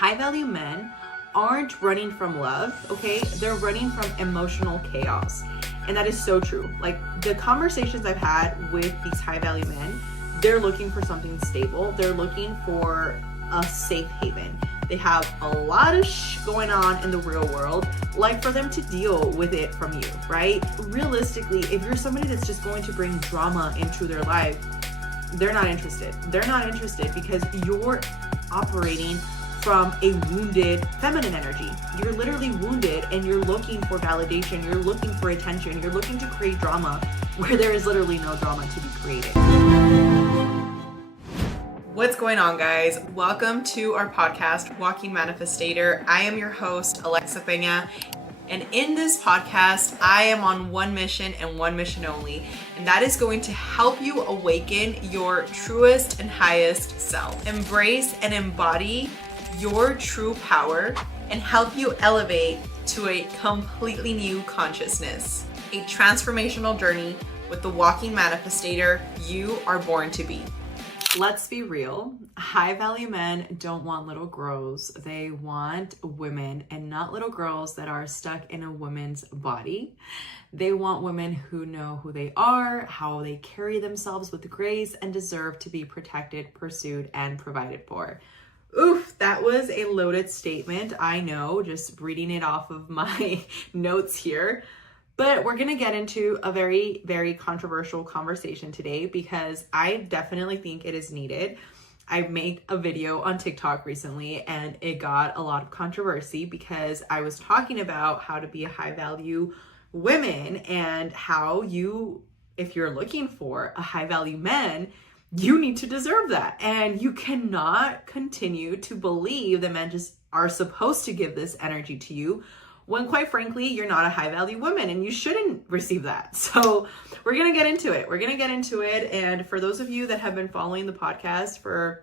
high value men aren't running from love, okay? They're running from emotional chaos. And that is so true. Like the conversations I've had with these high value men, they're looking for something stable. They're looking for a safe haven. They have a lot of going on in the real world, like for them to deal with it from you, right? Realistically, if you're somebody that's just going to bring drama into their life, they're not interested. They're not interested because you're operating from a wounded feminine energy. You're literally wounded and you're looking for validation. You're looking for attention. You're looking to create drama where there is literally no drama to be created. What's going on, guys? Welcome to our podcast, Walking Manifestor. I am your host, Pena. And in this podcast, I am on one mission and one mission only, and that is going to help you awaken your truest and highest self. Embrace and embody your true power and help you elevate to a completely new consciousness. A transformational journey with the Walking Manifestor you are born to be. Let's be real. High value men don't want little girls. They want women, and not little girls that are stuck in a woman's body. They want women who know who they are, how they carry themselves with grace, and deserve to be protected, pursued, and provided for. Oof, that was a loaded statement. I know, just reading it off of my notes here. But we're going to get into a very, very controversial conversation today because I definitely think it is needed. I made a video on TikTok recently and it got a lot of controversy because I was talking about how to be a high value woman and how if you're looking for a high value man, you need to deserve that. And you cannot continue to believe that men just are supposed to give this energy to you when quite frankly, you're not a high value woman and you shouldn't receive that. So we're going to get into it. And for those of you that have been following the podcast for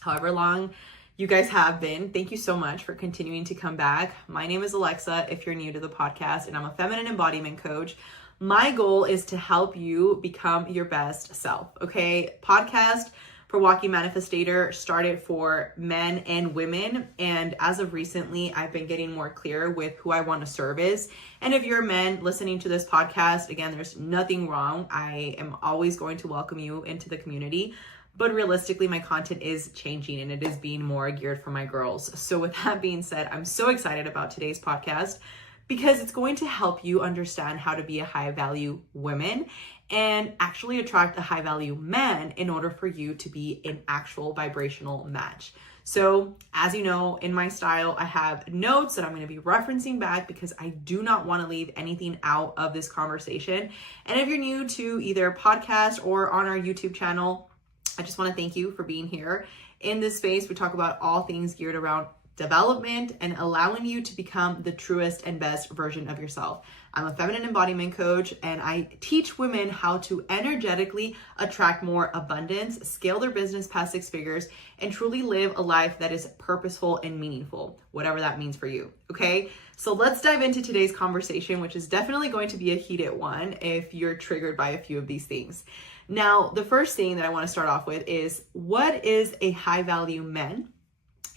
however long you guys have been, thank you so much for continuing to come back. My name is Alexa, if you're new to the podcast, and I'm a feminine embodiment coach. My goal is to help you become your best self, okay? Podcast for Walking Manifestor started for men and women. And as of recently, I've been getting more clear with who I want to serve is. And if you're a man listening to this podcast, again, there's nothing wrong. I am always going to welcome you into the community. But realistically, my content is changing and it is being more geared for my girls. So with that being said, I'm so excited about today's podcast because it's going to help you understand how to be a high value woman and actually attract a high value man in order for you to be an actual vibrational match. So as you know, in my style, I have notes that I'm going to be referencing back because I do not want to leave anything out of this conversation. And if you're new to either podcast or on our YouTube channel, I just want to thank you for being here. In this space, we talk about all things geared around development and allowing you to become the truest and best version of yourself. I'm a feminine embodiment coach and I teach women how to energetically attract more abundance, scale their business past 6 figures, and truly live a life that is purposeful and meaningful, whatever that means for you. Okay, so let's dive into today's conversation, which is definitely going to be a heated one if you're triggered by a few of these things. Now, the first thing that I want to start off with is what is a high value man?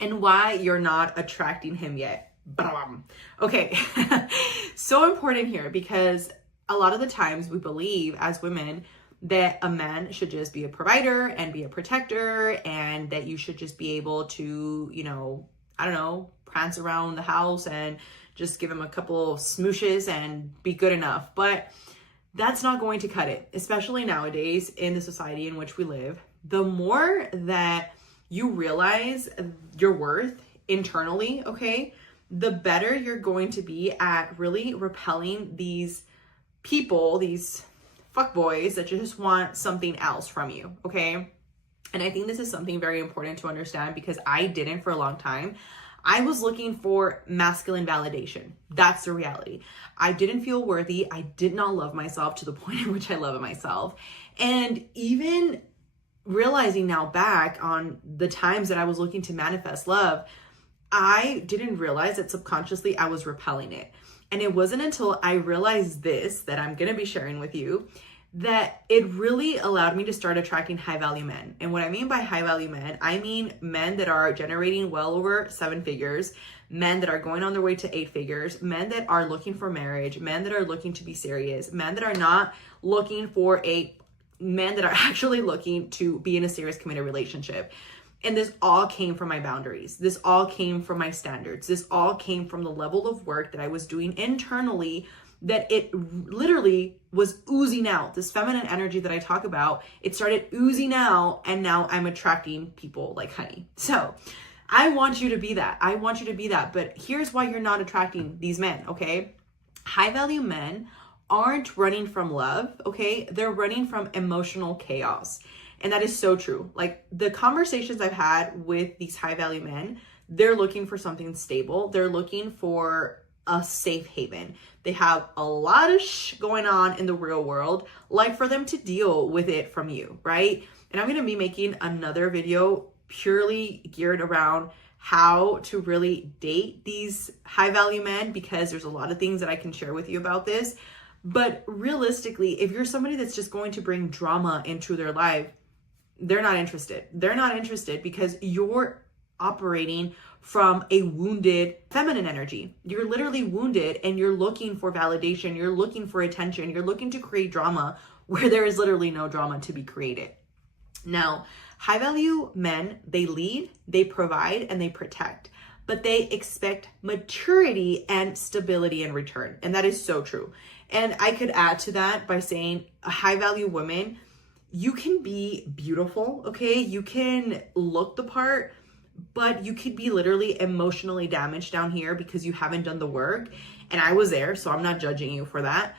And why you're not attracting him yet. Okay, so important here because a lot of the times we believe as women that a man should just be a provider and be a protector and that you should just be able to, prance around the house and just give him a couple of smooshes and be good enough. But that's not going to cut it, especially nowadays in the society in which we live. The more that you realize your worth internally, okay, the better you're going to be at really repelling these people, these fuckboys that just want something else from you, okay? And I think this is something very important to understand because I didn't for a long time. I was looking for masculine validation. That's the reality. I didn't feel worthy. I did not love myself to the point in which I love myself. And even realizing now back on the times that I was looking to manifest love, I didn't realize that subconsciously I was repelling it. And it wasn't until I realized this that I'm going to be sharing with you that it really allowed me to start attracting high value men. And what I mean by high value men, I mean men that are generating well over 7 figures, men that are going on their way to 8 figures, men that are looking for marriage, men that are looking to be serious, men that are not looking for men that are actually looking to be in a serious committed relationship. And this all came from my boundaries. This all came from my standards. This all came from the level of work that I was doing internally, that it literally was oozing out. This feminine energy that I talk about, it started oozing out, and now I'm attracting people like honey. So I want you to be that. I want you to be that. But here's why you're not attracting these men, okay? High value men aren't running from love, okay? They're running from emotional chaos. And that is so true. Like the conversations I've had with these high value men, they're looking for something stable. They're looking for a safe haven. They have a lot of going on in the real world, like for them to deal with it from you, right? And I'm going to be making another video purely geared around how to really date these high value men, because there's a lot of things that I can share with you about this. But realistically, if you're somebody that's just going to bring drama into their life, they're not interested. They're not interested because you're operating from a wounded feminine energy. You're literally wounded and you're looking for validation. You're looking for attention. You're looking to create drama where there is literally no drama to be created. Now, high value men, they lead, they provide, and they protect, but they expect maturity and stability in return. And that is so true. And I could add to that by saying a high value woman, you can be beautiful, okay? You can look the part, but you could be literally emotionally damaged down here because you haven't done the work. And I was there, so I'm not judging you for that.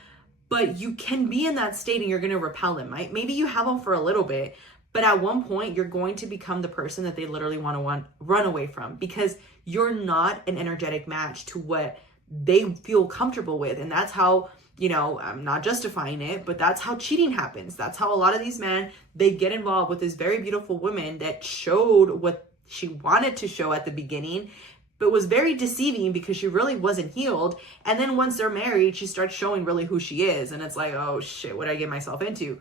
But you can be in that state and you're going to repel them, right? Maybe you have them for a little bit, but at one point you're going to become the person that they literally want to run away from, because you're not an energetic match to what they feel comfortable with. And that's how, I'm not justifying it, but that's how cheating happens. That's how a lot of these men, they get involved with this very beautiful woman that showed what she wanted to show at the beginning, but was very deceiving because she really wasn't healed. And then once they're married, she starts showing really who she is. And it's like, oh shit, what did I get myself into?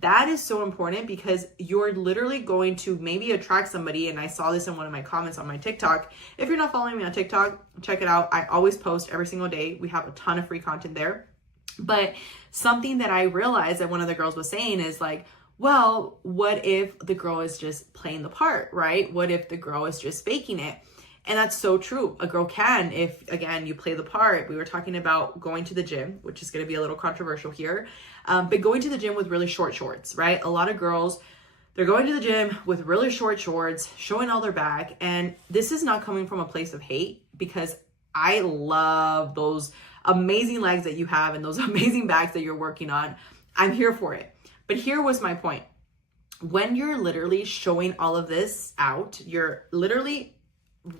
That is so important, because you're literally going to maybe attract somebody. And I saw this in one of my comments on my TikTok. If you're not following me on TikTok, check it out. I always post every single day. We have a ton of free content there. But something that I realized that one of the girls was saying is like, well, what if the girl is just playing the part, right? What if the girl is just faking it? And that's so true. A girl can, if again, you play the part. We were talking about going to the gym, which is going to be a little controversial here, but going to the gym with really short shorts, right? A lot of girls, they're going to the gym with really short shorts, showing all their back. And this is not coming from a place of hate, because I love those amazing legs that you have and those amazing backs that you're working on. I'm here for it. But here was my point. When you're literally showing all of this out, you're literally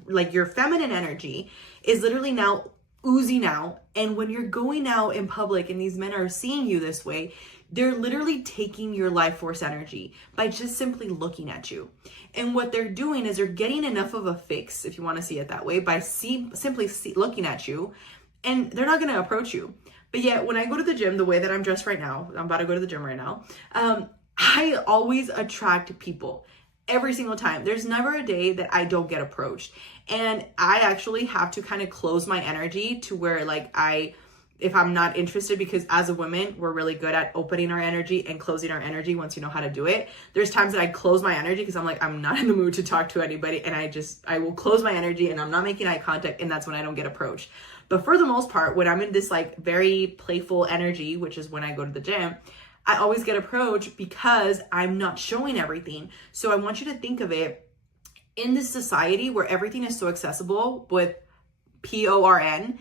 like, your feminine energy is literally now oozing out. And when you're going out in public and these men are seeing you this way, they're literally taking your life force energy by just simply looking at you. And what they're doing is they're getting enough of a fix, if you want to see it that way, by simply looking at you, and they're not going to approach you. But yet when I go to the gym, the way that I'm dressed right now, I'm about to go to the gym right now, I always attract people every single time. There's never a day that I don't get approached. And I actually have to kind of close my energy to where like if I'm not interested, because as a woman, we're really good at opening our energy and closing our energy once you know how to do it. There's times that I close my energy because I'm like, I'm not in the mood to talk to anybody. And I will close my energy and I'm not making eye contact. And that's when I don't get approached. But for the most part, when I'm in this like very playful energy, which is when I go to the gym, I always get approached because I'm not showing everything. So I want you to think of it in this society where everything is so accessible with PORN,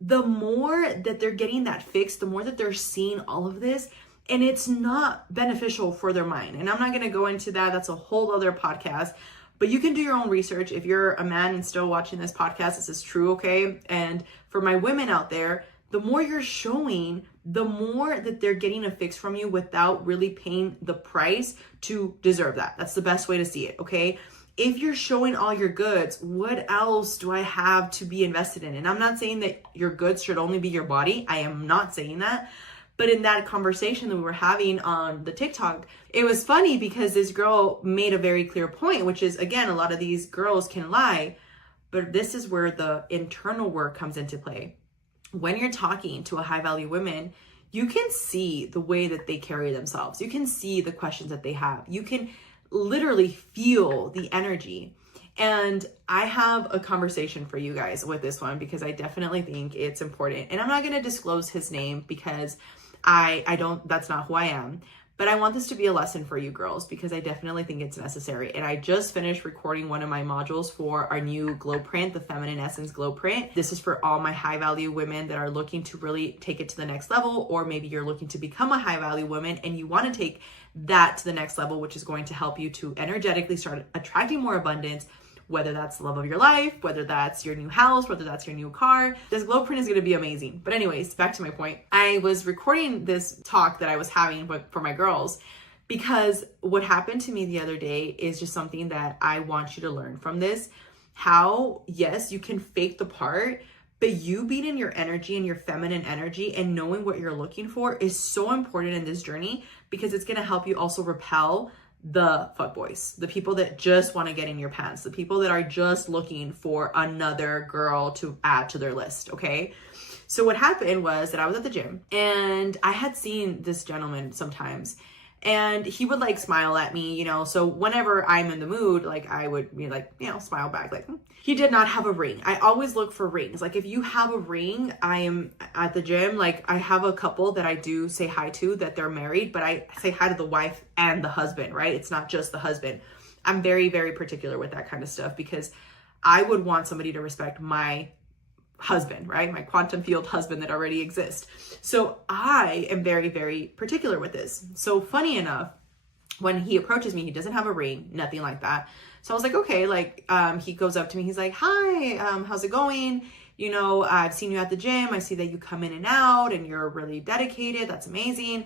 the more that they're getting that fix, the more that they're seeing all of this, and it's not beneficial for their mind. And I'm not going to go into that. That's a whole other podcast. But you can do your own research. If you're a man and still watching this podcast, this is true, okay? And for my women out there, the more you're showing, the more that they're getting a fix from you without really paying the price to deserve that. That's the best way to see it, okay? If you're showing all your goods, what else do I have to be invested in? And I'm not saying that your goods should only be your body. I am not saying that. But in that conversation that we were having on the TikTok, it was funny because this girl made a very clear point, which is, again, a lot of these girls can lie, but this is where the internal work comes into play. When you're talking to a high value woman, you can see the way that they carry themselves. You can see the questions that they have. You can literally feel the energy. And I have a conversation for you guys with this one because I definitely think it's important. And I'm not going to disclose his name because I don't, that's not who I am. But I want this to be a lesson for you girls because I definitely think it's necessary. And I just finished recording one of my modules for our new glow print, the Feminine Essence glow print. This is for all my high value women that are looking to really take it to the next level, or maybe you're looking to become a high value woman and you want to take that to the next level, which is going to help you to energetically start attracting more abundance, whether that's the love of your life, whether that's your new house, whether that's your new car. This glow print is going to be amazing. But anyways, back to my point. I was recording this talk that I was having for my girls because what happened to me the other day is just something that I want you to learn from this. How, yes, you can fake the part, but you being in your energy and your feminine energy and knowing what you're looking for is so important in this journey because it's going to help you also repel the fuckboys, the people that just want to get in your pants, the people that are just looking for another girl to add to their list, okay? So what happened was that I was at the gym and I had seen this gentleman sometimes and he would like smile at me, you know, so whenever I'm in the mood, like I would be like, you know, smile back, like, He did not have a ring. I always look for rings. Like if you have a ring, I am at the gym, like I have a couple that I do say hi to that they're married, but I say hi to the wife and the husband, right? It's not just the husband. I'm very, very particular with that kind of stuff because I would want somebody to respect my husband, right? My quantum field husband that already exists. So I am very, very particular with this. So funny enough, when he approaches me, he doesn't have a ring, nothing like that. So I was like, okay, like, he goes up to me. He's like, hi, how's it going? You know, I've seen you at the gym. I see that you come in and out and you're really dedicated. That's amazing.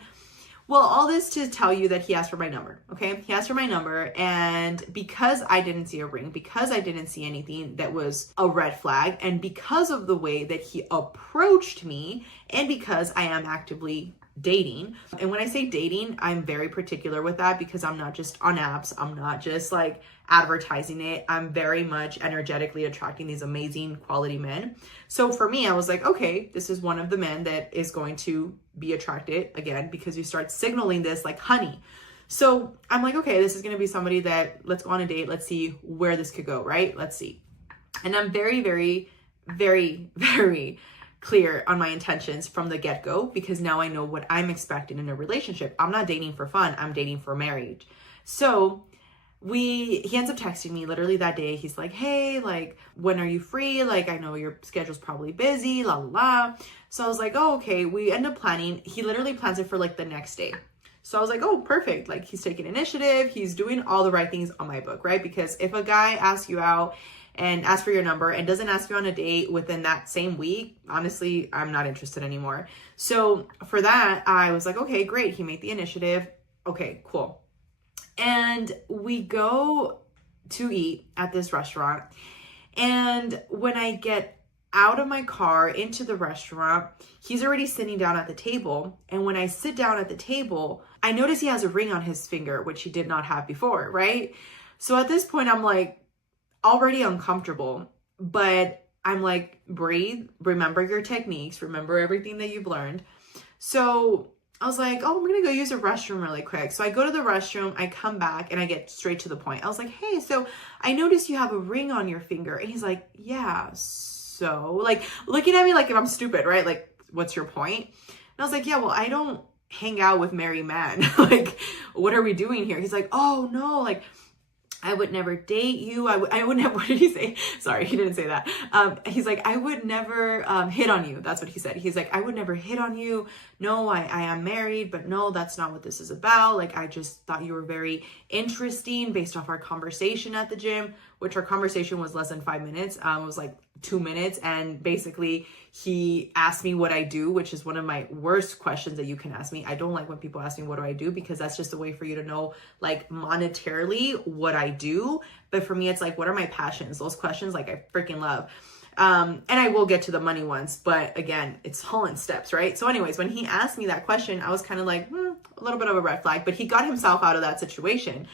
Well, all this to tell you that he asked for my number, okay? He asked for my number, and because I didn't see a ring, because I didn't see anything that was a red flag, and because of the way that he approached me, and because I am actively dating, and when I say dating, I'm very particular with that because I'm not just on apps, I'm not just like advertising it, I'm very much energetically attracting these amazing quality men. So for me, I was like, okay, this is one of the men that is going to be attracted, again, because you start signaling this like honey. So I'm like, okay, this is going to be somebody that, let's go on a date, let's see where this could go, right? Let's see. And I'm very, very, very, very clear on my intentions from the get-go because now I know what I'm expecting in a relationship. I'm not dating for fun, I'm dating for marriage. So he ends up texting me literally that day. He's like, hey, like, when are you free? Like, I know your schedule's probably busy, la, la, la. So I was like, oh, okay. We end up planning. He literally plans it for like the next day. So I was like, oh, perfect. Like he's taking initiative. He's doing all the right things on my book, right? Because if a guy asks you out and asks for your number and doesn't ask you on a date within that same week, honestly, I'm not interested anymore. So for that, I was like, okay, great. He made the initiative. Okay, cool. And we go to eat at this restaurant. And when I get out of my car into the restaurant, he's already sitting down at the table. And when I sit down at the table, I notice he has a ring on his finger, which he did not have before, right? So at this point, I'm like already uncomfortable, but I'm like, breathe, remember your techniques, remember everything that you've learned. So I was like, oh, I'm going to go use a restroom really quick. So I go to the restroom, I come back and I get straight to the point. I was like, hey, so I noticed you have a ring on your finger. And he's like, yeah, so like looking at me like if I'm stupid, right? Like, what's your point? And I was like, yeah, well, I don't hang out with married men. Like, what are we doing here? He's like, oh no, like I would never date you. I would never, what did he say? Sorry, he didn't say that. He's like, I would never hit on you. That's what he said. He's like, I would never hit on you. No, I am married, but no, that's not what this is about. Like, I just thought you were very interesting based off our conversation at the gym, which our conversation was less than 5 minutes. It was like 2 minutes. And basically he asked me what I do, which is one of my worst questions that you can ask me. I don't like when people ask me what do I do, because that's just a way for you to know like monetarily what I do. But for me, it's like, what are my passions? Those questions, like I freaking love. And I will get to the money ones, but again, it's all in steps, right? So anyways, when he asked me that question, I was kind of like, a little bit of a red flag, but he got himself out of that situation.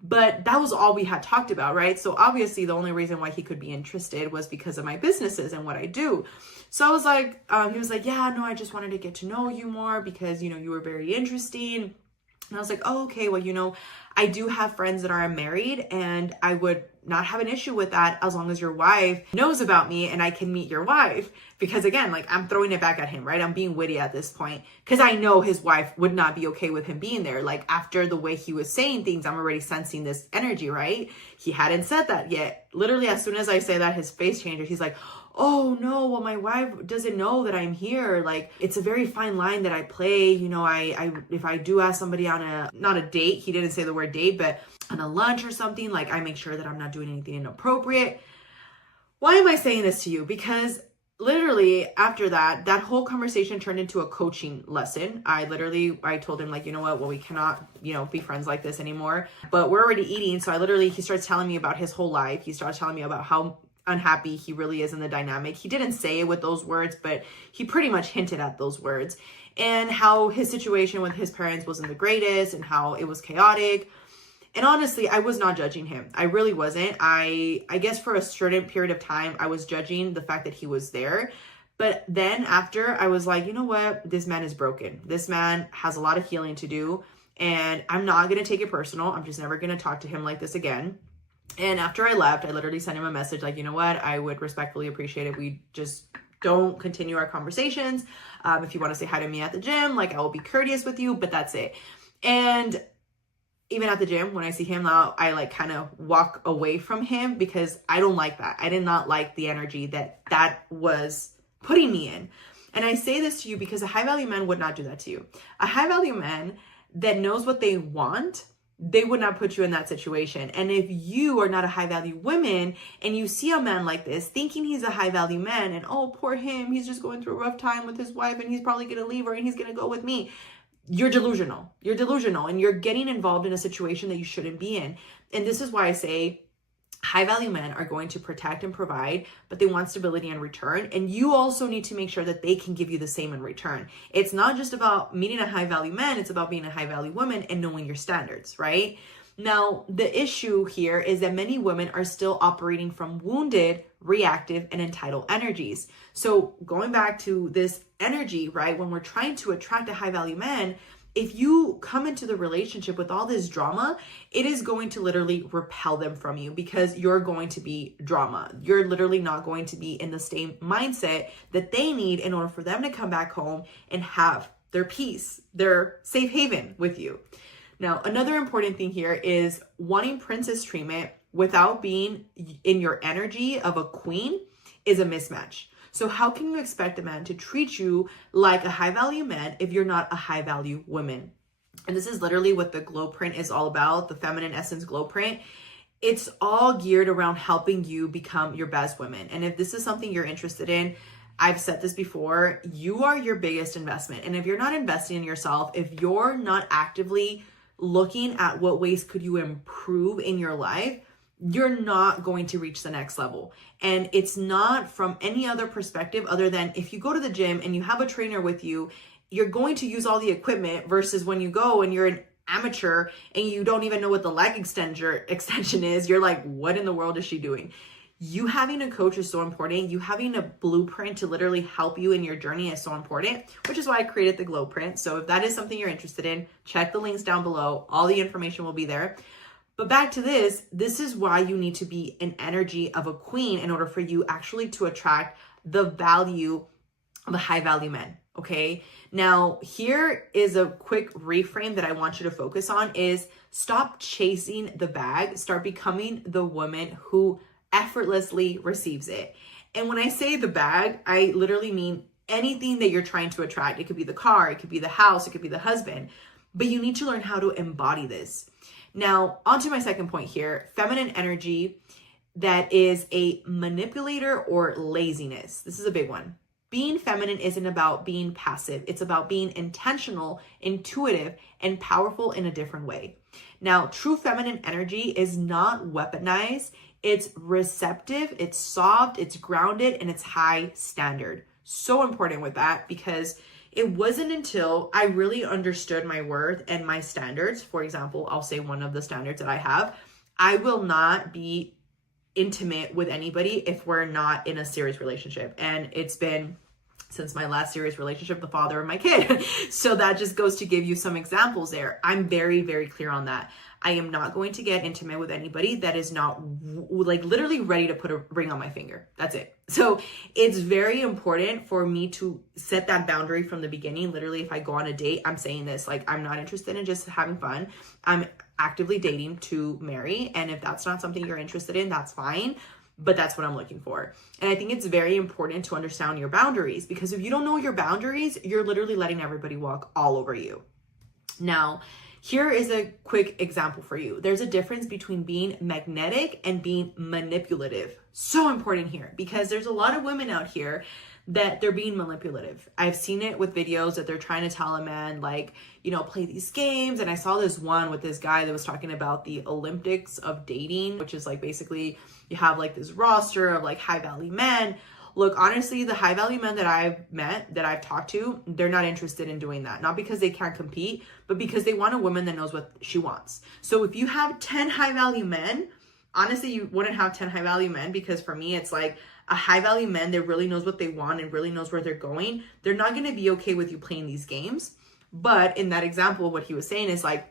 But that was all we had talked about, right? So obviously the only reason why he could be interested was because of my businesses and what I do. So I was like, he was like, yeah, no, I just wanted to get to know you more because, you were very interesting. And I was like, oh, okay, well, I do have friends that are married and I would not have an issue with that as long as your wife knows about me and I can meet your wife. Because again, like I'm throwing it back at him, right? I'm being witty at this point because I know his wife would not be okay with him being there. Like after the way he was saying things, I'm already sensing this energy, right? He hadn't said that yet. Literally, as soon as I say that, his face changes. He's like, oh no, well, my wife doesn't know that I'm here. Like, it's a very fine line that I play. If I do ask somebody on not a date, he didn't say the word date, but on a lunch or something, like I make sure that I'm not doing anything inappropriate. Why am I saying this to you? Because literally after that whole conversation turned into a coaching lesson. I told him like, you know what, well, we cannot, be friends like this anymore, but we're already eating. So he starts telling me about his whole life. He starts telling me about how unhappy he really is in the dynamic. He didn't say it with those words, but he pretty much hinted at those words, and how his situation with his parents wasn't the greatest and how it was chaotic. And honestly, I was not judging him. I really wasn't. I guess for a certain period of time, I was judging the fact that he was there. But then after, I was like, you know what? This man is broken. This man has a lot of healing to do, and I'm not going to take it personal. I'm just never going to talk to him like this again. And after I left, I literally sent him a message like, you know what, I would respectfully appreciate it. We just don't continue our conversations. If you want to say hi to me at the gym, like I will be courteous with you, but that's it. And even at the gym, when I see him now, I like kind of walk away from him because I don't like that. I did not like the energy that was putting me in. And I say this to you because a high value man would not do that to you. A high value man that knows what they want, they would not put you in that situation. And if you are not a high value woman and you see a man like this thinking he's a high value man and, oh, poor him, he's just going through a rough time with his wife and he's probably going to leave her and he's going to go with me. You're delusional. You're delusional and you're getting involved in a situation that you shouldn't be in. And this is why I say high value men are going to protect and provide, but they want stability in return. And you also need to make sure that they can give you the same in return. It's not just about meeting a high value man. It's about being a high value woman and knowing your standards, right? Now, the issue here is that many women are still operating from wounded, reactive, and entitled energies. So going back to this energy, right? When we're trying to attract a high value man, if you come into the relationship with all this drama, it is going to literally repel them from you because you're going to be drama. You're literally not going to be in the same mindset that they need in order for them to come back home and have their peace, their safe haven with you. Now, another important thing here is wanting princess treatment without being in your energy of a queen is a mismatch. So how can you expect a man to treat you like a high value man if you're not a high value woman? And this is literally what the glow print is all about, the feminine essence glow print. It's all geared around helping you become your best woman. And if this is something you're interested in, I've said this before, you are your biggest investment. And if you're not investing in yourself, if you're not actively looking at what ways could you improve in your life, you're not going to reach the next level. And it's not from any other perspective other than if you go to the gym and you have a trainer with you, you're going to use all the equipment versus when you go and you're an amateur and you don't even know what the leg extension is. You're like, what in the world is she doing? You having a coach is so important. You having a blueprint to literally help you in your journey is so important, which is why I created the glow print. So if that is something you're interested in, check the links down below. All the information will be there. But back to this is why you need to be an energy of a queen in order for you actually to attract the value of a high value man, okay? Now, here is a quick reframe that I want you to focus on is stop chasing the bag, start becoming the woman who effortlessly receives it. And when I say the bag, I literally mean anything that you're trying to attract. It could be the car, it could be the house, it could be the husband, but you need to learn how to embody this. Now, on to my second point here, feminine energy that is a manipulator or laziness. This is a big one. Being feminine isn't about being passive. It's about being intentional, intuitive, and powerful in a different way. Now, true feminine energy is not weaponized. It's receptive, it's soft, it's grounded, and it's high standard. So important with that, because it wasn't until I really understood my worth and my standards. For example, I'll say one of the standards that I have: I will not be intimate with anybody if we're not in a serious relationship. And it's been since my last serious relationship, the father of my kid. So that just goes to give you some examples there. I'm very, very clear on that. I am not going to get intimate with anybody that is not like literally ready to put a ring on my finger. That's it. So it's very important for me to set that boundary from the beginning. Literally, if I go on a date, I'm saying this, like, I'm not interested in just having fun. I'm actively dating to marry. And if that's not something you're interested in, that's fine. But that's what I'm looking for. And I think it's very important to understand your boundaries, because if you don't know your boundaries, you're literally letting everybody walk all over you. Now, here is a quick example for you. There's a difference between being magnetic and being manipulative. So important here, because there's a lot of women out here that they're being manipulative. I've seen it with videos that they're trying to tell a man, like, you know, play these games. And I saw this one with this guy that was talking about the Olympics of dating, which is like basically you have like this roster of like high value men. Look, honestly, the high value men that I've met, that I've talked to, they're not interested in doing that. Not because they can't compete, but because they want a woman that knows what she wants. So if you have 10 high value men, honestly, you wouldn't have 10 high value men, because for me, it's like a high value man that really knows what they want and really knows where they're going. They're not going to be okay with you playing these games. But in that example, what he was saying is like,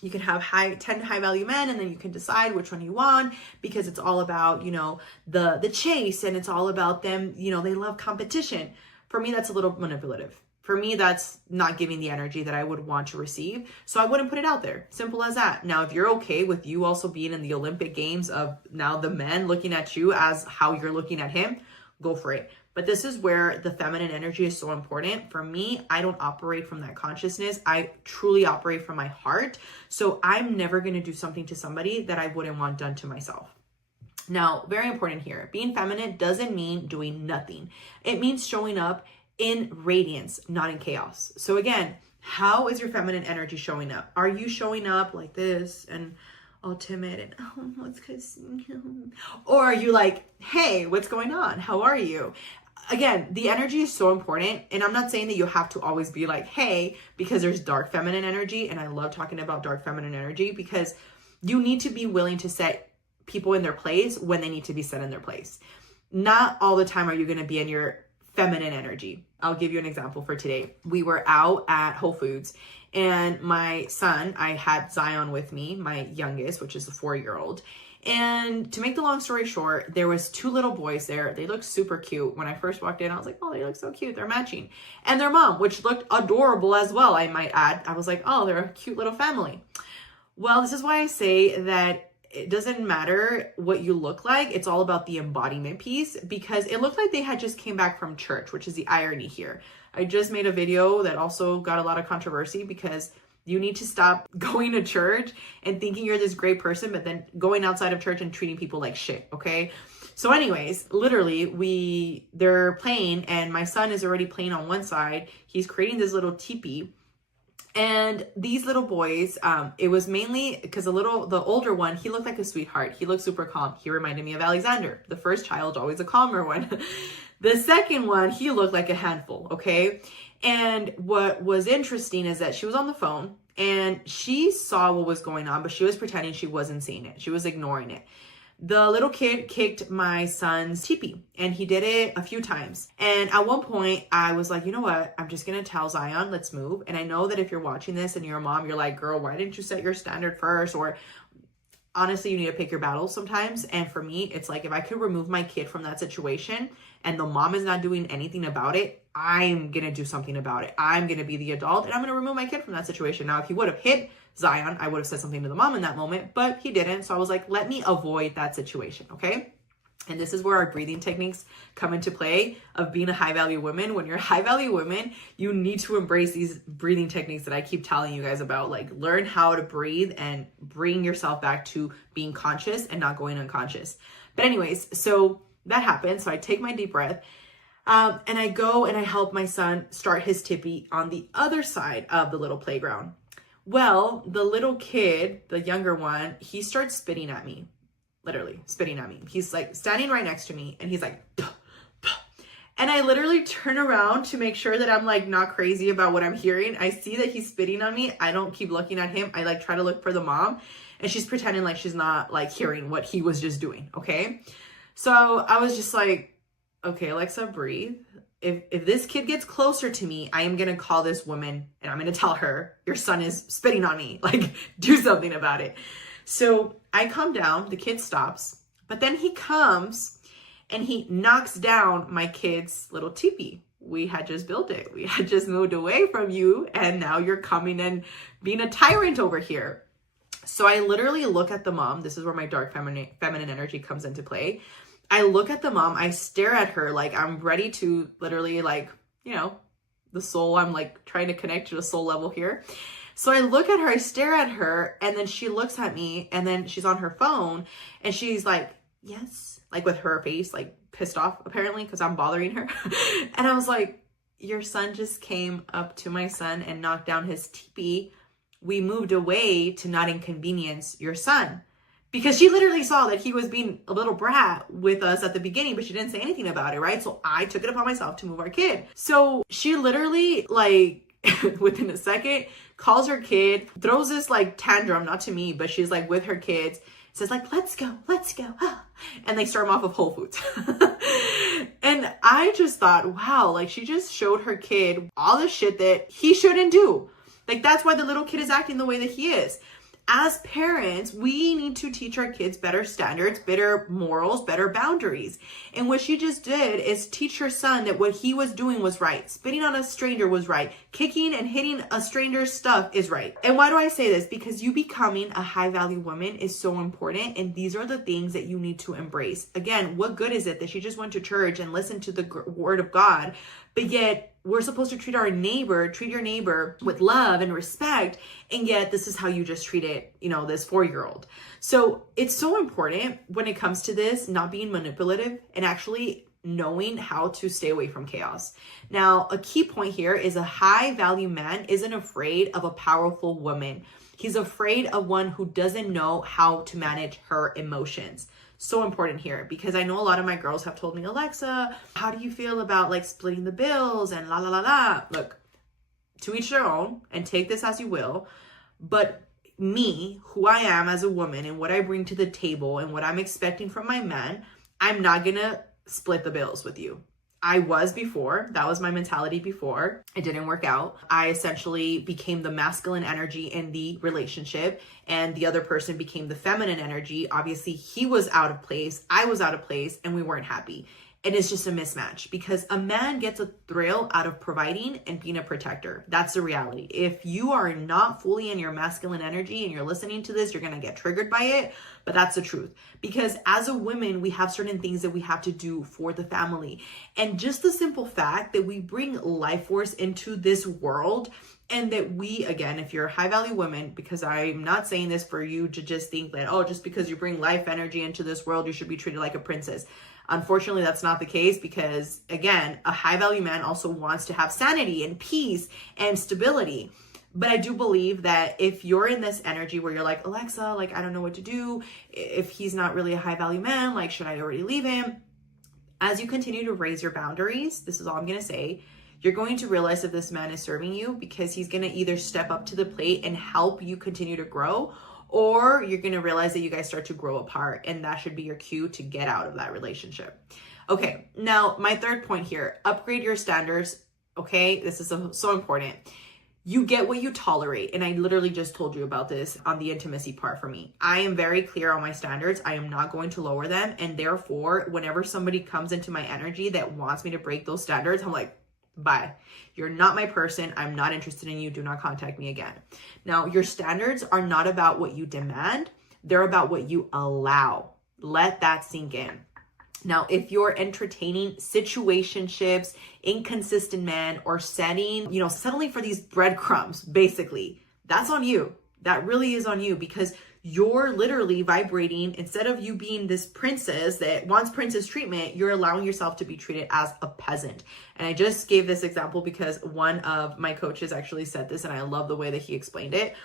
you can have 10 high value men, and then you can decide which one you want, because it's all about, you know, the chase, and it's all about them, you know, they love competition. For me, that's a little manipulative. For me, that's not giving the energy that I would want to receive. So I wouldn't put it out there. Simple as that. Now, if you're okay with you also being in the Olympic Games of now the men looking at you as how you're looking at him, go for it. But this is where the feminine energy is so important. For me, I don't operate from that consciousness. I truly operate from my heart. So I'm never going to do something to somebody that I wouldn't want done to myself. Now, very important here. Being feminine doesn't mean doing nothing. It means showing up in radiance, not in chaos. So again, how is your feminine energy showing up? Are you showing up like this and all timid and, oh, what's cause, or are you like, hey, what's going on? How are you? Again, the energy is so important. And I'm not saying that you have to always be like, hey, because there's dark feminine energy. And I love talking about dark feminine energy, because you need to be willing to set people in their place when they need to be set in their place. Not all the time are you going to be in your feminine energy. I'll give you an example for today. We were out at Whole Foods, and my son, I had Zion with me, my youngest, which is a 4-year-old. And to make the long story short, there was 2 little boys there. They looked super cute. When I first walked in, I was like, oh, they look so cute. They're matching. And their mom, which looked adorable as well, I might add. I was like, oh, they're a cute little family. Well, this is why I say that it doesn't matter what you look like. It's all about the embodiment piece, because it looked like they had just came back from church, which is the irony here. I just made a video that also got a lot of controversy, because you need to stop going to church and thinking you're this great person, but then going outside of church and treating people like shit, okay? So anyways, literally they're playing, and my son is already playing on one side. He's creating this little teepee. And these little boys, it was mainly because the older one, he looked like a sweetheart. He looked super calm. He reminded me of Alexander. The first child, always a calmer one. The second one, he looked like a handful, okay? And what was interesting is that she was on the phone and she saw what was going on, but she was pretending she wasn't seeing it. She was ignoring it. The little kid kicked my son's teepee, and he did it a few times. And at one point I was like, you know what? I'm just going to tell Zion, let's move. And I know that if you're watching this and you're a mom, you're like, girl, why didn't you set your standard first? Or honestly, you need to pick your battles sometimes. And for me, it's like, if I could remove my kid from that situation and the mom is not doing anything about it, I'm going to do something about it. I'm going to be the adult, and I'm going to remove my kid from that situation. Now, if he would have hit Zion, I would have said something to the mom in that moment, but he didn't. So I was like, let me avoid that situation, okay? And this is where our breathing techniques come into play of being a high value woman. When you're a high value woman, you need to embrace these breathing techniques that I keep telling you guys about. Like, learn how to breathe and bring yourself back to being conscious and not going unconscious. But anyways, so that happened. So I take my deep breath. And I go and I help my son start his tippy on the other side of the little playground. Well, the little kid, the younger one, he starts spitting at me. literally spitting at me. He's like standing right next to me and he's like, puh, puh. And I literally turn around to make sure that I'm like not crazy about what I'm hearing. I see that he's spitting on me. I don't keep looking at him. I like try to look for the mom, and she's pretending like she's not like hearing what he was just doing. Okay. So I was just like, okay, Alexa, breathe. If this kid gets closer to me, I am going to call this woman and I'm going to tell her, your son is spitting on me. Like, do something about it. So I calm down, the kid stops, but then he comes and he knocks down my kid's little teepee. We had just built it. We had just moved away from you, and now you're coming and being a tyrant over here. So I literally look at the mom. This is where my dark feminine energy comes into play. I look at the mom, I stare at her like I'm ready to literally like, you know, the soul, I'm like trying to connect to the soul level here. So I look at her, I stare at her, and then she looks at me, and then she's on her phone and she's like, yes, like with her face, like pissed off apparently because I'm bothering her. And I was like, your son just came up to my son and knocked down his teepee. We moved away to not inconvenience your son. Because she literally saw that he was being a little brat with us at the beginning, but she didn't say anything about it, right? So I took it upon myself to move our kid. So she literally, like, within a second, calls her kid, throws this, like, tantrum, not to me, but she's, like, with her kids, says, like, let's go. And they start them off of Whole Foods. And I just thought, wow, like, she just showed her kid all the shit that he shouldn't do. Like, that's why the little kid is acting the way that he is. As parents, we need to teach our kids better standards, better morals, better boundaries. And what she just did is teach her son that what he was doing was right. Spitting on a stranger was right. Kicking and hitting a stranger's stuff is right. And why do I say this? Because you becoming a high value woman is so important. And these are the things that you need to embrace. Again, what good is it that she just went to church and listened to the word of God, but yet we're supposed to treat your neighbor with love and respect. And yet this is how you just treat it, you know, this 4-year-old. So it's so important when it comes to this, not being manipulative and actually knowing how to stay away from chaos. Now, a key point here is a high value man isn't afraid of a powerful woman. He's afraid of one who doesn't know how to manage her emotions. So important here, because I know a lot of my girls have told me, Alexa, how do you feel about like splitting the bills and la la la la? Look, to each their own, and take this as you will. But me, who I am as a woman and what I bring to the table and what I'm expecting from my man, I'm not gonna split the bills with you. I was before. That was my mentality before. It didn't work out. I essentially became the masculine energy in the relationship, and the other person became the feminine energy. Obviously, he was out of place. I was out of place, and we weren't happy. And it's just a mismatch, because a man gets a thrill out of providing and being a protector. That's the reality. If you are not fully in your masculine energy and you're listening to this, you're going to get triggered by it. But that's the truth, because as a woman, we have certain things that we have to do for the family. And just the simple fact that we bring life force into this world, and that we, again, if you're a high value woman, because I'm not saying this for you to just think that, oh, just because you bring life energy into this world, you should be treated like a princess. Unfortunately, that's not the case, because again, a high value man also wants to have sanity and peace and stability. But I do believe that if you're in this energy where you're like, Alexa, like, I don't know what to do. If he's not really a high value man, like, should I already leave him? As you continue to raise your boundaries, this is all I'm going to say, you're going to realize if this man is serving you, because he's going to either step up to the plate and help you continue to grow, or you're going to realize that you guys start to grow apart, and that should be your cue to get out of that relationship. Okay, now my third point here, upgrade your standards. Okay, this is so important. You get what you tolerate. And I literally just told you about this on the intimacy part for me. I am very clear on my standards. I am not going to lower them. And therefore, whenever somebody comes into my energy that wants me to break those standards, I'm like, bye. You're not my person. I'm not interested in you. Do not contact me again. Now, your standards are not about what you demand. They're about what you allow. Let that sink in. Now, if you're entertaining situationships, inconsistent men, or settling for these breadcrumbs, basically, that's on you. That really is on you, because you're literally vibrating. Instead of you being this princess that wants princess treatment, you're allowing yourself to be treated as a peasant. And I just gave this example because one of my coaches actually said this, and I love the way that he explained it.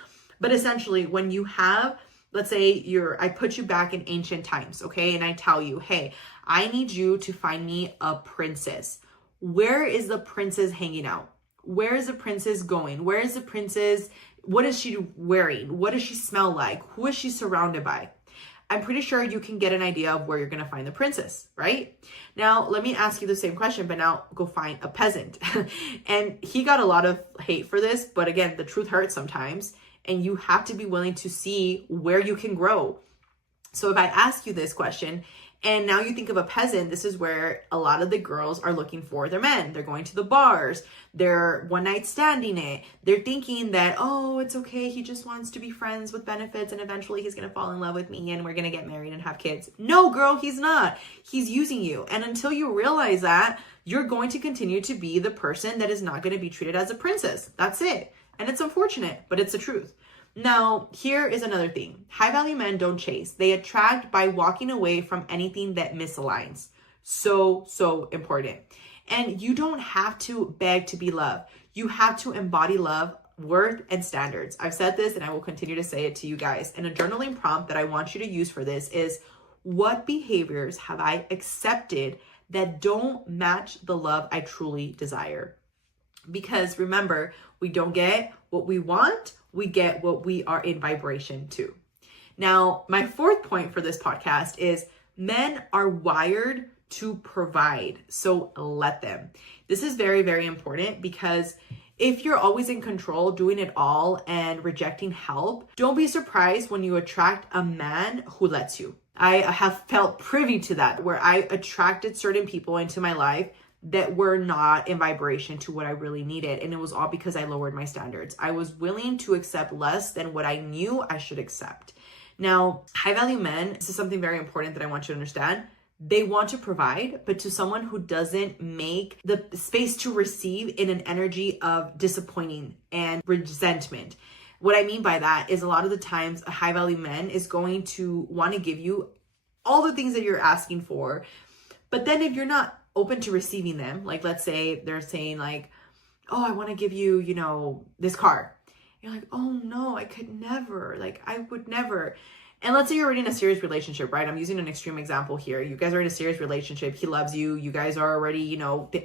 But essentially, when you have let's say I put you back in ancient times, okay? And I tell you, hey, I need you to find me a princess. Where is the princess hanging out? Where is the princess going? Where is the princess? What is she wearing? What does she smell like? Who is she surrounded by? I'm pretty sure you can get an idea of where you're going to find the princess, right? Now, let me ask you the same question, but now go find a peasant. And he got a lot of hate for this, but again, the truth hurts sometimes, and you have to be willing to see where you can grow. So if I ask you this question, and now you think of a peasant, this is where a lot of the girls are looking for their men. They're going to the bars. They're one night standing it. They're thinking that, oh, it's okay. He just wants to be friends with benefits and eventually he's going to fall in love with me and we're going to get married and have kids. No, girl, he's not. He's using you. And until you realize that, you're going to continue to be the person that is not going to be treated as a princess. That's it. And it's unfortunate, but it's the truth. Now, here is another thing. High value men don't chase. They attract by walking away from anything that misaligns. So important. And you don't have to beg to be loved. You have to embody love, worth, and standards. I've said this and I will continue to say it to you guys. And a journaling prompt that I want you to use for this is, what behaviors have I accepted that don't match the love I truly desire? Because remember, we don't get what we want, we get what we are in vibration to. Now, my fourth point for this podcast is men are wired to provide, so let them. This is very, very important because if you're always in control, doing it all and rejecting help, don't be surprised when you attract a man who lets you. I have felt privy to that, where I attracted certain people into my life that were not in vibration to what I really needed. And it was all because I lowered my standards. I was willing to accept less than what I knew I should accept. Now, high value men, this is something very important that I want you to understand. They want to provide, but to someone who doesn't make the space to receive in an energy of disappointing and resentment. What I mean by that is a lot of the times a high value man is going to want to give you all the things that you're asking for. But then if you're not open to receiving them, like let's say they're saying like, oh, I want to give you, this car. You're like, oh no, I could never, I would never. And let's say you're already in a serious relationship, right? I'm using an extreme example here. You guys are in a serious relationship. He loves you. You guys are already,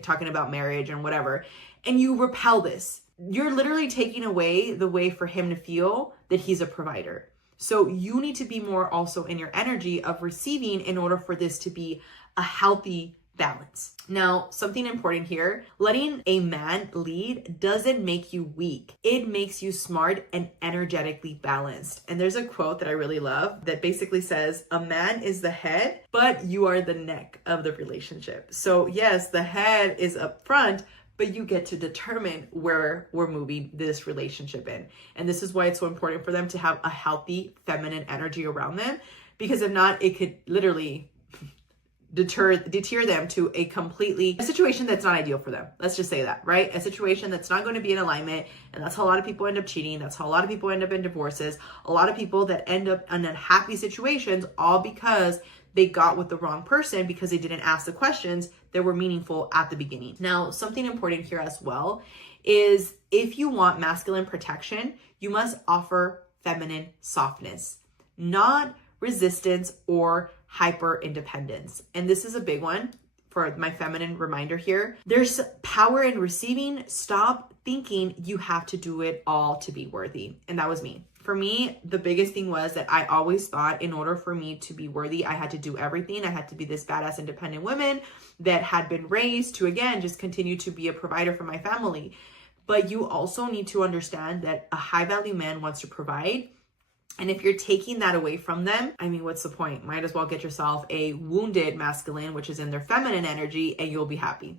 talking about marriage and whatever. And you repel this. You're literally taking away the way for him to feel that he's a provider. So you need to be more also in your energy of receiving in order for this to be a healthy balance. Now, something important here, letting a man lead doesn't make you weak. It makes you smart and energetically balanced. And there's a quote that I really love that basically says, a man is the head, but you are the neck of the relationship. So yes, the head is up front, but you get to determine where we're moving this relationship in. And this is why it's so important for them to have a healthy feminine energy around them, because if not, it could literally deter them to a situation that's not ideal for them. Let's just say that, right? A situation that's not going to be in alignment. And that's how a lot of people end up cheating. That's how a lot of people end up in divorces. A lot of people that end up in unhappy situations, all because they got with the wrong person because they didn't ask the questions that were meaningful at the beginning. Now, something important here as well is if you want masculine protection, you must offer feminine softness, not resistance or hyper independence. And this is a big one for my feminine reminder here. There's power in receiving. Stop thinking you have to do it all to be worthy. And that was me. For me, the biggest thing was that I always thought in order for me to be worthy, I had to do everything. I had to be this badass independent woman that had been raised to, again, just continue to be a provider for my family. But you also need to understand that a high value man wants to provide. And if you're taking that away from them, I mean, what's the point? Might as well get yourself a wounded masculine, which is in their feminine energy, and you'll be happy.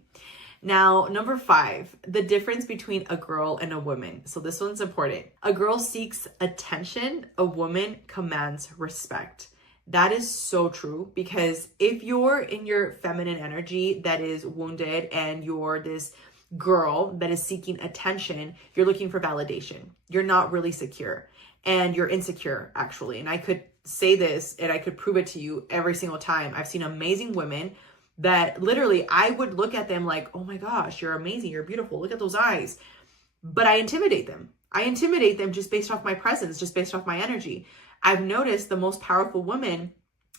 Now, number 5, the difference between a girl and a woman. So this one's important. A girl seeks attention. A woman commands respect. That is so true, because if you're in your feminine energy that is wounded and you're this girl that is seeking attention, you're looking for validation. You're not really secure. And you're insecure, actually. And I could say this and I could prove it to you every single time. I've seen amazing women that literally I would look at them like, oh my gosh, you're amazing, you're beautiful, look at those eyes. But I intimidate them. I intimidate them just based off my presence, just based off my energy. I've noticed the most powerful women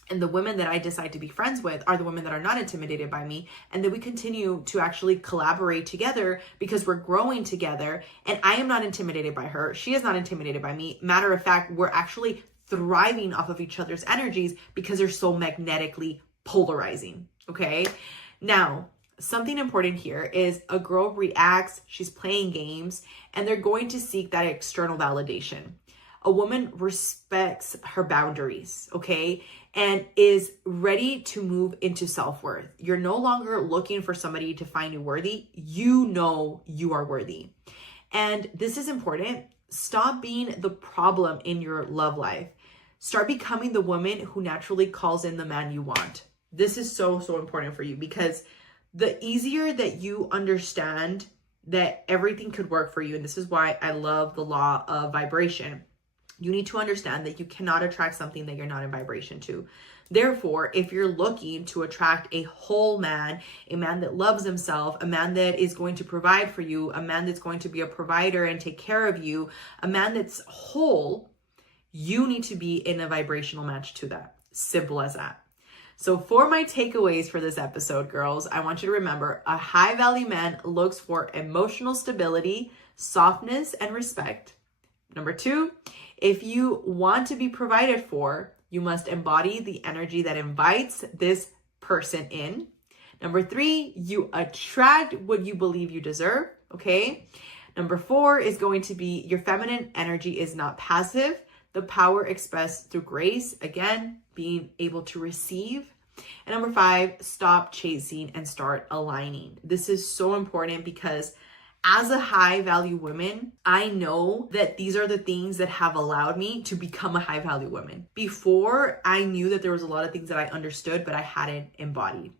and the women that I decide to be friends with are the women that are not intimidated by me, and that we continue to actually collaborate together because we're growing together, and I am not intimidated by her. She is not intimidated by me. Matter of fact, we're actually thriving off of each other's energies because they're so magnetically polarizing, okay? Now, something important here is a girl reacts, she's playing games, and they're going to seek that external validation. A woman respects her boundaries, okay? And is ready to move into self-worth. You're no longer looking for somebody to find you worthy. You know you are worthy. And this is important. Stop being the problem in your love life. Start becoming the woman who naturally calls in the man you want. This is so, so important for you, because the easier that you understand that everything could work for you, and this is why I love the law of vibration, you need to understand that you cannot attract something that you're not in vibration to. Therefore, if you're looking to attract a whole man, a man that loves himself, a man that is going to provide for you, a man that's going to be a provider and take care of you, a man that's whole, you need to be in a vibrational match to that. Simple as that. So for my takeaways for this episode, girls, I want you to remember a high value man looks for emotional stability, softness, and respect. Number 2, if you want to be provided for, you must embody the energy that invites this person in. Number 3, you attract what you believe you deserve, okay? Number 4 is going to be your feminine energy is not passive. The power expressed through grace, again, being able to receive. And number 5, stop chasing and start aligning. This is so important because as a high value woman, I know that these are the things that have allowed me to become a high value woman. Before, I knew that there was a lot of things that I understood, but I hadn't embodied.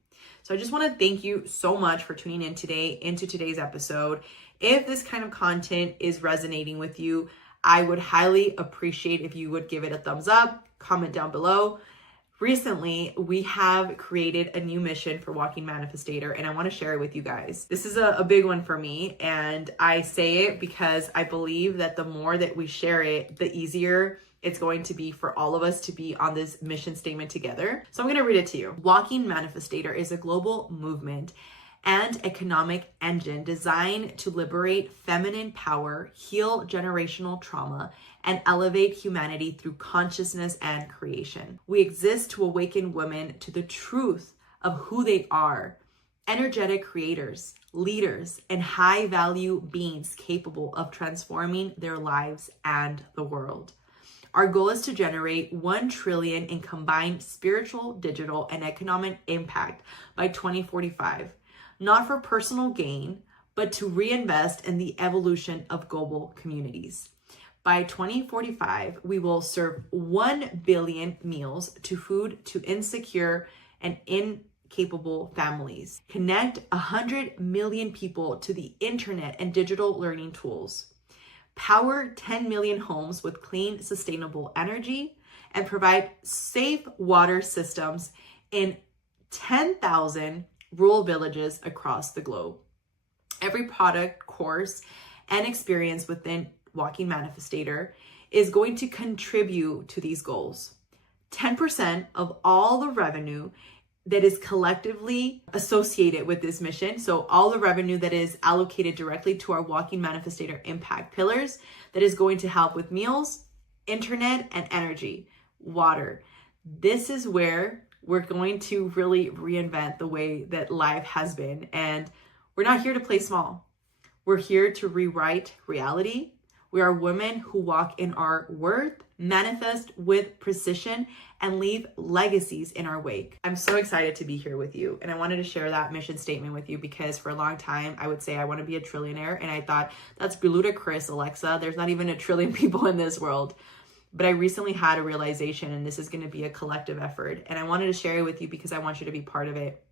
So I just want to thank you so much for tuning in today into today's episode. If this kind of content is resonating with you, I would highly appreciate if you would give it a thumbs up, comment down below. Recently, we have created a new mission for Walking Manifestator, and I want to share it with you guys. This is a big one for me, and I say it because I believe that the more that we share it, the easier it's going to be for all of us to be on this mission statement together. So I'm going to read it to you. Walking Manifestator is a global movement and economic engine designed to liberate feminine power, heal generational trauma, and elevate humanity through consciousness and creation. We exist to awaken women to the truth of who they are, energetic creators, leaders, and high-value beings capable of transforming their lives and the world. Our goal is to generate 1 trillion in combined spiritual, digital, and economic impact by 2045. Not for personal gain, but to reinvest in the evolution of global communities. By 2045, we will serve 1 billion meals to food to insecure and incapable families. Connect 100 million people to the internet and digital learning tools. Power 10 million homes with clean, sustainable energy, and provide safe water systems in 10,000 rural villages across the globe. Every product, course, and experience within Walking Manifestator is going to contribute to these goals. 10% of all the revenue that is collectively associated with this mission, so all the revenue that is allocated directly to our Walking Manifestator impact pillars, that is going to help with meals, internet, and energy, water. This is where we're going to really reinvent the way that life has been. And we're not here to play small. We're here to rewrite reality. We are women who walk in our worth, manifest with precision, and leave legacies in our wake. I'm so excited to be here with you. And I wanted to share that mission statement with you because for a long time, I would say I want to be a trillionaire. And I thought, that's ludicrous, Alexa. There's not even 1 trillion people in this world. But I recently had a realization, and this is going to be a collective effort. And I wanted to share it with you because I want you to be part of it.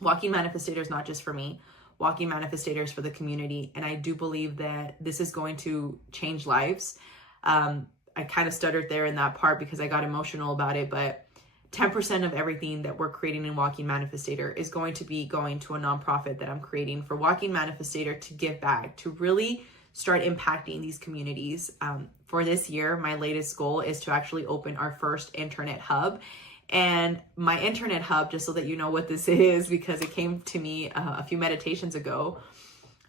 Walking Manifestator is not just for me. Walking Manifestator is for the community. And I do believe that this is going to change lives. I kind of stuttered there in that part because I got emotional about it. But 10% of everything that we're creating in Walking Manifestator is going to be going to a nonprofit that I'm creating for Walking Manifestator to give back, to really start impacting these communities. For this year, my latest goal is to actually open our first internet hub. And my internet hub, just so that you know what this is, because it came to me a few meditations ago,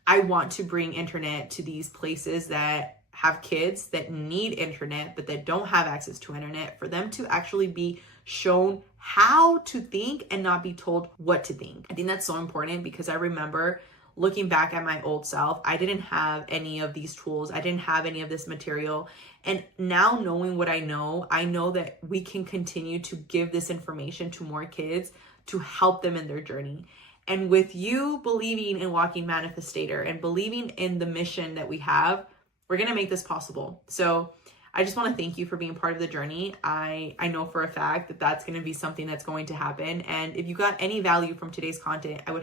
I want to bring internet to these places that have kids that need internet, but that don't have access to internet, for them to actually be shown how to think and not be told what to think. I think that's so important, because I remember looking back at my old self, I didn't have any of these tools. I didn't have any of this material. And now, knowing what I know that we can continue to give this information to more kids to help them in their journey. And with you believing in Walking Manifestor and believing in the mission that we have, we're going to make this possible. So I just want to thank you for being part of the journey. I know for a fact that that's going to be something that's going to happen. And if you got any value from today's content, I would